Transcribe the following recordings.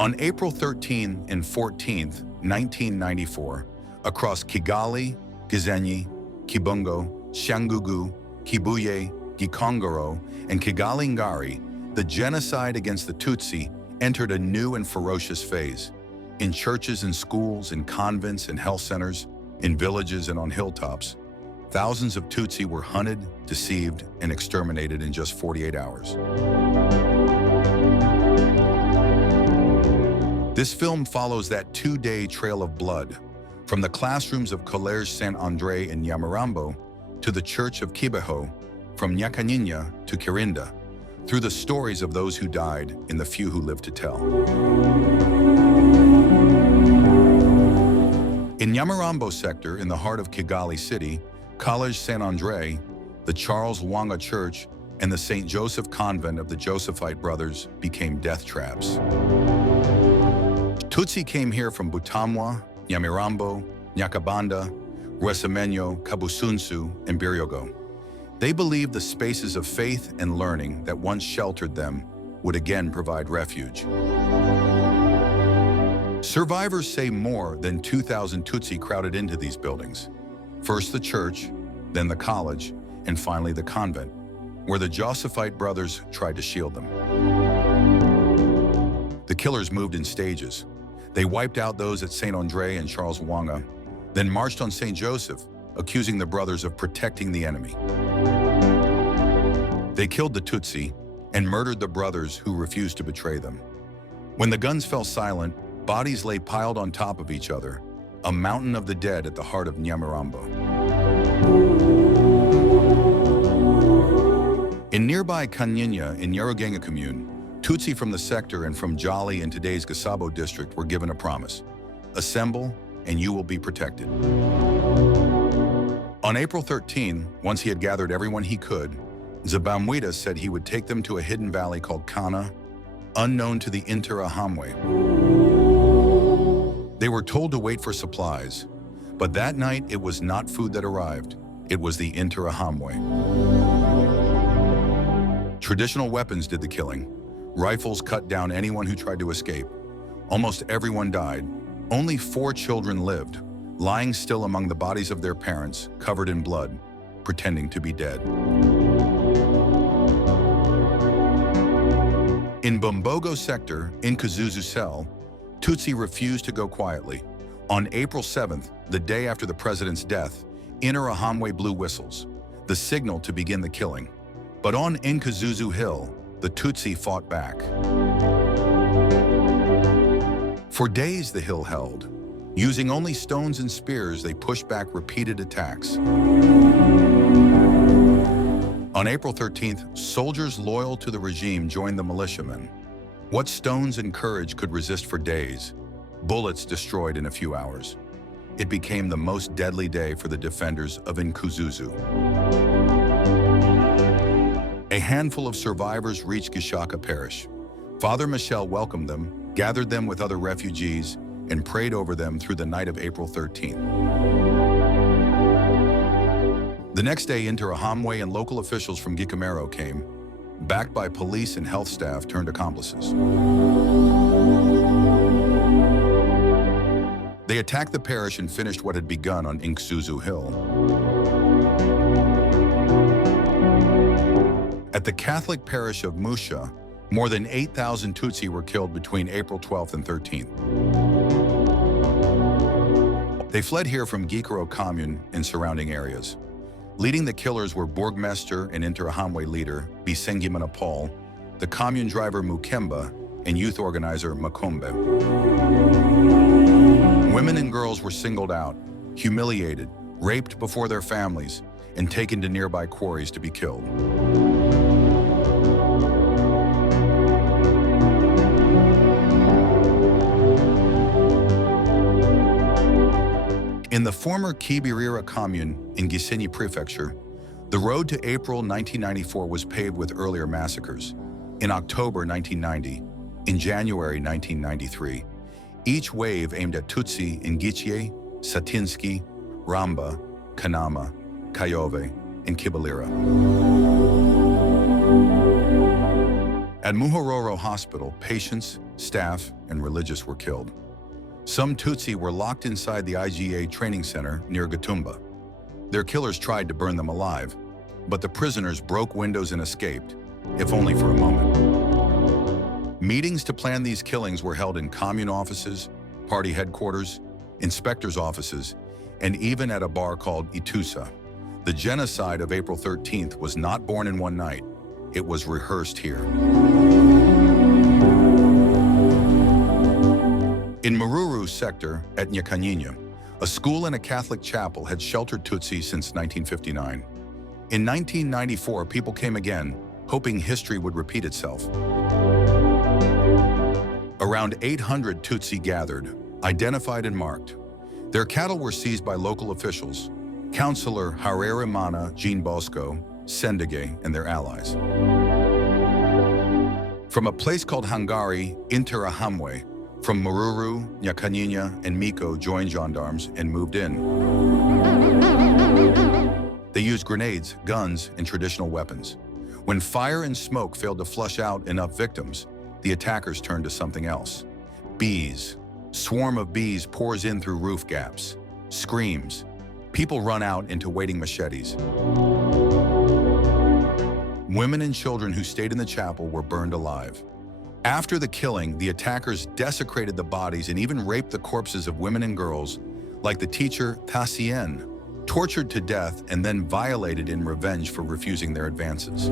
On April 13 and 14, 1994, across Kigali, Gisenyi, Kibungo, Cyangugu, Kibuye, Gikongoro, and Kigali Ngari, the genocide against the Tutsi entered a new and ferocious phase. In churches and schools, in convents and health centers, in villages and on hilltops, thousands of Tutsi were hunted, deceived, and exterminated in just 48 hours. This film follows that two-day trail of blood, from the classrooms of Collège Saint-André in Nyamirambo to the Church of Kibeho, from Nyakaninya to Kirinda, through the stories of those who died and the few who lived to tell. In Nyamirambo sector, in the heart of Kigali city, Collège Saint-André, the Charles Lwanga Church, and the St. Joseph Convent of the Josephite Brothers became death traps. Tutsi came here from Butamwa, Nyamirambo, Nyakabanda, Rwesamenyo, Kabusunsu, and Biryogo. They believed the spaces of faith and learning that once sheltered them would again provide refuge. Survivors say more than 2,000 Tutsi crowded into these buildings. First the church, then the college, and finally the convent, where the Josephite brothers tried to shield them. The killers moved in stages. They wiped out those at Saint André and Charles Lwanga, then marched on Saint Joseph, accusing the brothers of protecting the enemy. They killed the Tutsi and murdered the brothers who refused to betray them. When the guns fell silent, bodies lay piled on top of each other, a mountain of the dead at the heart of Nyamirambo. In nearby Kanyinya in Nyarugenge commune, Tutsi from the sector and from Jali in today's Gasabo district were given a promise: assemble and you will be protected. On April 13, once he had gathered everyone he could, Zabamwita said he would take them to a hidden valley called Kana, unknown to the Interahamwe. They were told to wait for supplies, but that night it was not food that arrived, it was the Interahamwe. Traditional weapons did the killing. Rifles cut down anyone who tried to escape. Almost everyone died. Only 4 children lived, lying still among the bodies of their parents, covered in blood, pretending to be dead. In Bumbogo sector, in Kazuzu cell, Tutsi refused to go quietly. On April 7th, the day after the president's death, Interahamwe blew whistles, the signal to begin the killing. But on Nkazuzu Hill, the Tutsi fought back. For days the hill held. Using only stones and spears, they pushed back repeated attacks. On April 13th, soldiers loyal to the regime joined the militiamen. What stones and courage could resist for days? Bullets destroyed in a few hours. It became the most deadly day for the defenders of Nkuzuzu. A handful of survivors reached Gishaka Parish. Father Michel welcomed them, gathered them with other refugees, and prayed over them through the night of April 13th. The next day, Interahamwe and local officials from Gikomero came, backed by police and health staff turned accomplices. They attacked the parish and finished what had begun on Nkuzuzu Hill. At the Catholic parish of Musha, more than 8,000 Tutsi were killed between April 12th and 13th. They fled here from Gikoro commune and surrounding areas. Leading the killers were Burgmester and Interahamwe leader Bisengimana Paul, the commune driver Mukemba, and youth organizer Makombe. Women and girls were singled out, humiliated, raped before their families, and taken to nearby quarries to be killed. In the former Kibirira commune in Gisenyi Prefecture, the road to April 1994 was paved with earlier massacres. In October 1990, in January 1993, each wave aimed at Tutsi in Gichye, Satinsky, Ramba, Kanama, Kayove, and Kibalira. At Muhororo Hospital, patients, staff, and religious were killed. Some Tutsi were locked inside the IGA training center near Gatumba. Their killers tried to burn them alive, but the prisoners broke windows and escaped, if only for a moment. Meetings to plan these killings were held in commune offices, party headquarters, inspectors' offices, and even at a bar called Itusa. The genocide of April 13th was not born in one night. It was rehearsed here. In Maruru sector at Nyakanyanya, a school and a Catholic chapel had sheltered Tutsi since 1959. In 1994, people came again, hoping history would repeat itself. Around 800 Tutsi gathered, identified and marked. Their cattle were seized by local officials, Councillor Harerimana Jean Bosco, Sendige, and their allies. From a place called Hangari, Interahamwe, from Maruru, Nyakanyanya, and Miko joined gendarmes and moved in. They used grenades, guns, and traditional weapons. When fire and smoke failed to flush out enough victims, the attackers turned to something else. Bees. Swarm of bees pours in through roof gaps. Screams. People run out into waiting machetes. Women and children who stayed in the chapel were burned alive. After the killing, the attackers desecrated the bodies and even raped the corpses of women and girls, like the teacher Tassien, tortured to death and then violated in revenge for refusing their advances.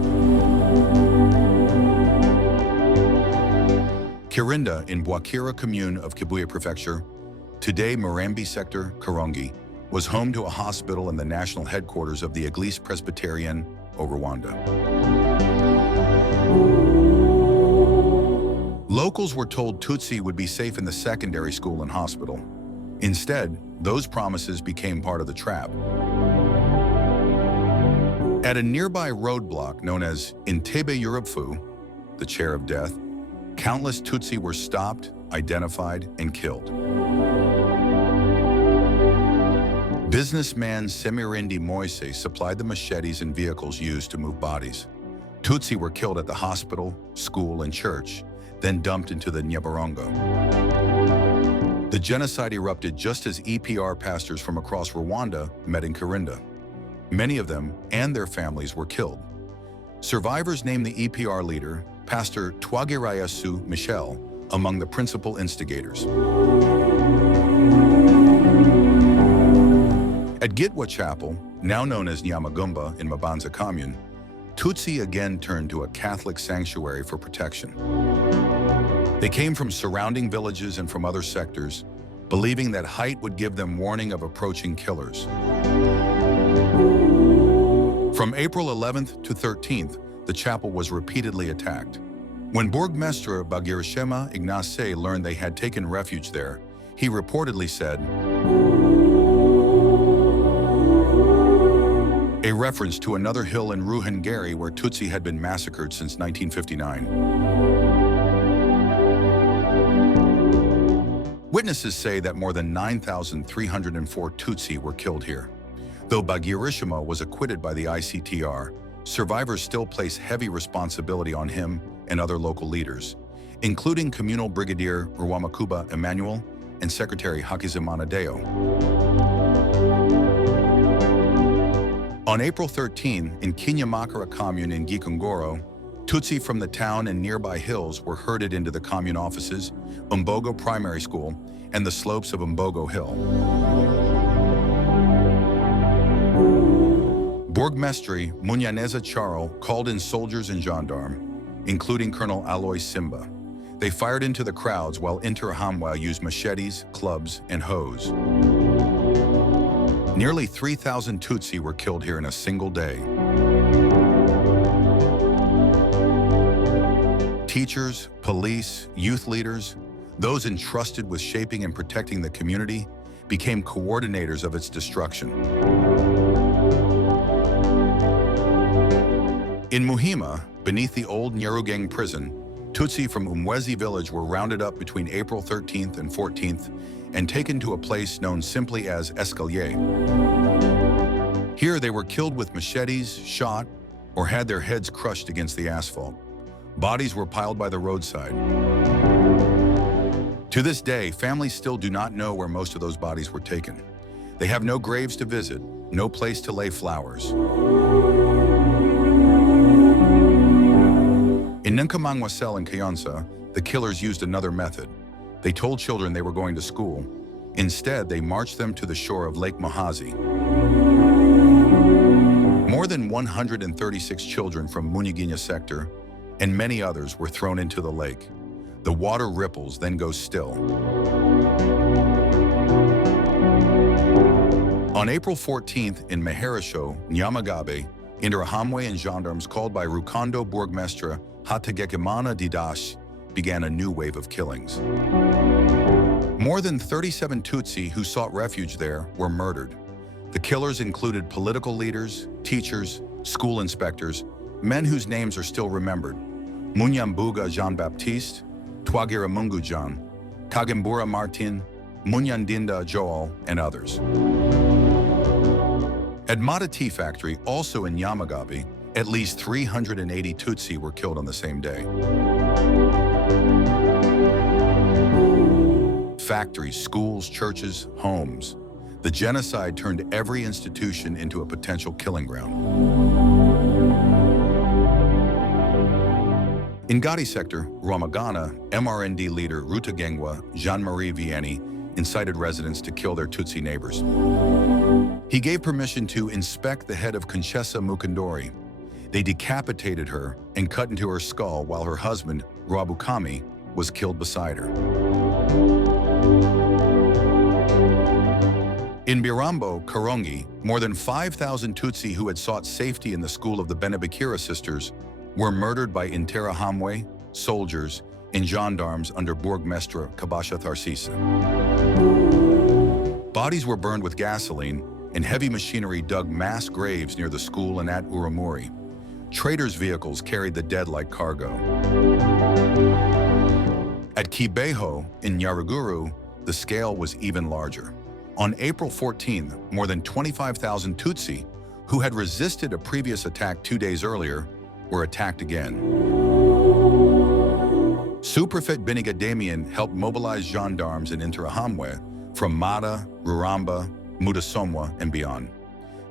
Kirinda in Bwakira commune of Kibuye Prefecture, today Murambi sector, Karongi, was home to a hospital and the national headquarters of the Église Presbyterienne au Rwanda. Locals were told Tutsi would be safe in the secondary school and hospital. Instead, those promises became part of the trap. At a nearby roadblock known as Intebe Urupfu, the chair of death, countless Tutsi were stopped, identified, and killed. Businessman Semirindi Moise supplied the machetes and vehicles used to move bodies. Tutsi were killed at the hospital, school, and church, then dumped into the Nyabarongo. The genocide erupted just as EPR pastors from across Rwanda met in Kirinda. Many of them and their families were killed. Survivors named the EPR leader, Pastor Twagirayesu Michel, among the principal instigators. At Gitwa Chapel, now known as Nyamagumba in Mabanza Commune, Tutsi again turned to a Catholic sanctuary for protection. They came from surrounding villages and from other sectors, believing that height would give them warning of approaching killers. From April 11th to 13th, the chapel was repeatedly attacked. When Burgmestre Bagirishema Ignace learned they had taken refuge there, he reportedly said, a reference to another hill in Ruhengeri where Tutsi had been massacred since 1959. Witnesses say that more than 9,304 Tutsi were killed here. Though Bagirishema was acquitted by the ICTR, survivors still place heavy responsibility on him and other local leaders, including Communal Brigadier Rwamakuba Emmanuel and Secretary Hakizimana Deo. On April 13, in Kinyamakara commune in Gikongoro, Tutsi from the town and nearby hills were herded into the commune offices, Umbogo Primary School, and the slopes of Umbogo Hill. Burgmestre Munyaneza Charles called in soldiers and gendarmes, including Colonel Aloy Simba. They fired into the crowds while Interahamwe used machetes, clubs, and hoes. Nearly 3,000 Tutsi were killed here in a single day. Teachers, police, youth leaders, those entrusted with shaping and protecting the community, became coordinators of its destruction. In Muhima, beneath the old Nyarugenge prison, Tutsi from Umwezi village were rounded up between April 13th and 14th and taken to a place known simply as Escalier. Here they were killed with machetes, shot, or had their heads crushed against the asphalt. Bodies were piled by the roadside. To this day, families still do not know where most of those bodies were taken. They have no graves to visit, no place to lay flowers. In Nangkamangwasel and Kayonsa, the killers used another method. They told children they were going to school. Instead, they marched them to the shore of Lake Mahazi. More than 136 children from Muniginya sector and many others were thrown into the lake. The water ripples, then goes still. On April 14th in Maharasho, Nyamagabe, Interahamwe and gendarmes called by Rukondo Burgmestre Hategekimana Didash began a new wave of killings. More than 37 Tutsi who sought refuge there were murdered. The killers included political leaders, teachers, school inspectors, men whose names are still remembered: Munyambuga Jean-Baptiste, Twagira Mungu John, Kagambura Martin, Munyandinda Joel, and others. At Mata Tea Factory, also in Nyamagabe, at least 380 Tutsi were killed on the same day. Factories, schools, churches, homes. The genocide turned every institution into a potential killing ground. In Gadi sector, Ramagana, MRND leader Rutagengwa Jean-Marie Vianney incited residents to kill their Tutsi neighbors. He gave permission to inspect the head of Conchessa Mukandori. They decapitated her and cut into her skull while her husband, Rabukami, was killed beside her. In Birambo, Karongi, more than 5,000 Tutsi who had sought safety in the school of the Benebikira sisters were murdered by Interahamwe, soldiers, and gendarmes under Burgmestre Kabasha Tharsisa. Bodies were burned with gasoline, and heavy machinery dug mass graves near the school and at Uramuri. Traders' vehicles carried the dead like cargo. At Kibeho, in Nyaruguru, the scale was even larger. On April 14th, more than 25,000 Tutsi, who had resisted a previous attack 2 days earlier, were attacked again. Superfet Biniga Damien helped mobilize gendarmes in Interahamwe from Mata, Ruramba, Mutasomwa, and beyond.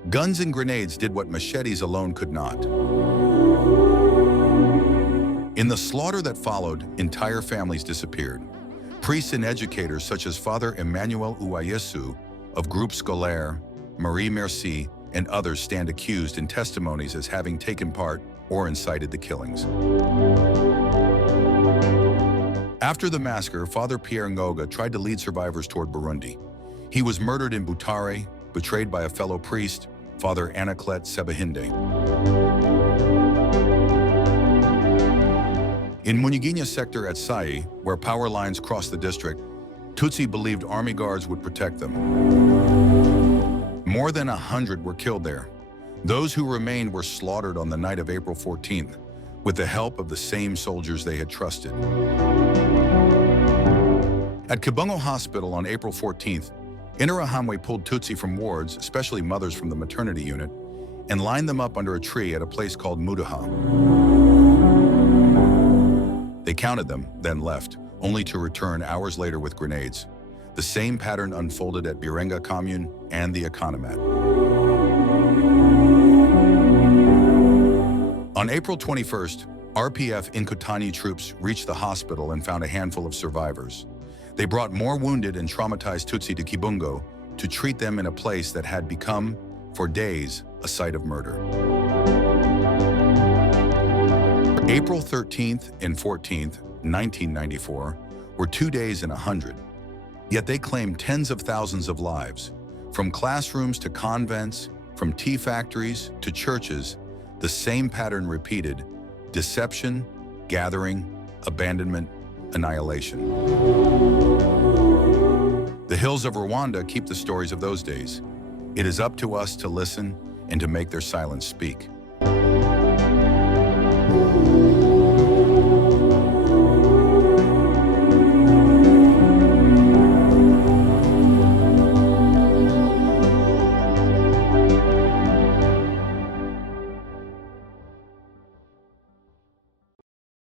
Guns and grenades did what machetes alone could not. In the slaughter that followed, entire families disappeared. Priests and educators such as Father Emmanuel Uwayesu of Groupe Scolaire, Marie Merci, and others stand accused in testimonies as having taken part or incited the killings. After the massacre, Father Pierre Ngoga tried to lead survivors toward Burundi. He was murdered in Butare, betrayed by a fellow priest, Father Anaclet Sebahinde. In Muniginya sector at Sai, where power lines crossed the district, Tutsi believed army guards would protect them. More than 100 were killed there. Those who remained were slaughtered on the night of April 14th, with the help of the same soldiers they had trusted. At Kibungo Hospital on April 14th, Interahamwe pulled Tutsi from wards, especially mothers from the maternity unit, and lined them up under a tree at a place called Mudaha. They counted them, then left, only to return hours later with grenades. The same pattern unfolded at Birenga Commune and the Economat. On April 21st, RPF Inkutani troops reached the hospital and found a handful of survivors. They brought more wounded and traumatized Tutsi to Kibungo to treat them in a place that had become, for days, a site of murder. April 13th and 14th, 1994, were 2 days in 100. Yet they claimed tens of thousands of lives. From classrooms to convents, from tea factories to churches, the same pattern repeated: deception, gathering, abandonment, annihilation. The hills of Rwanda keep the stories of those days. It is up to us to listen and to make their silence speak.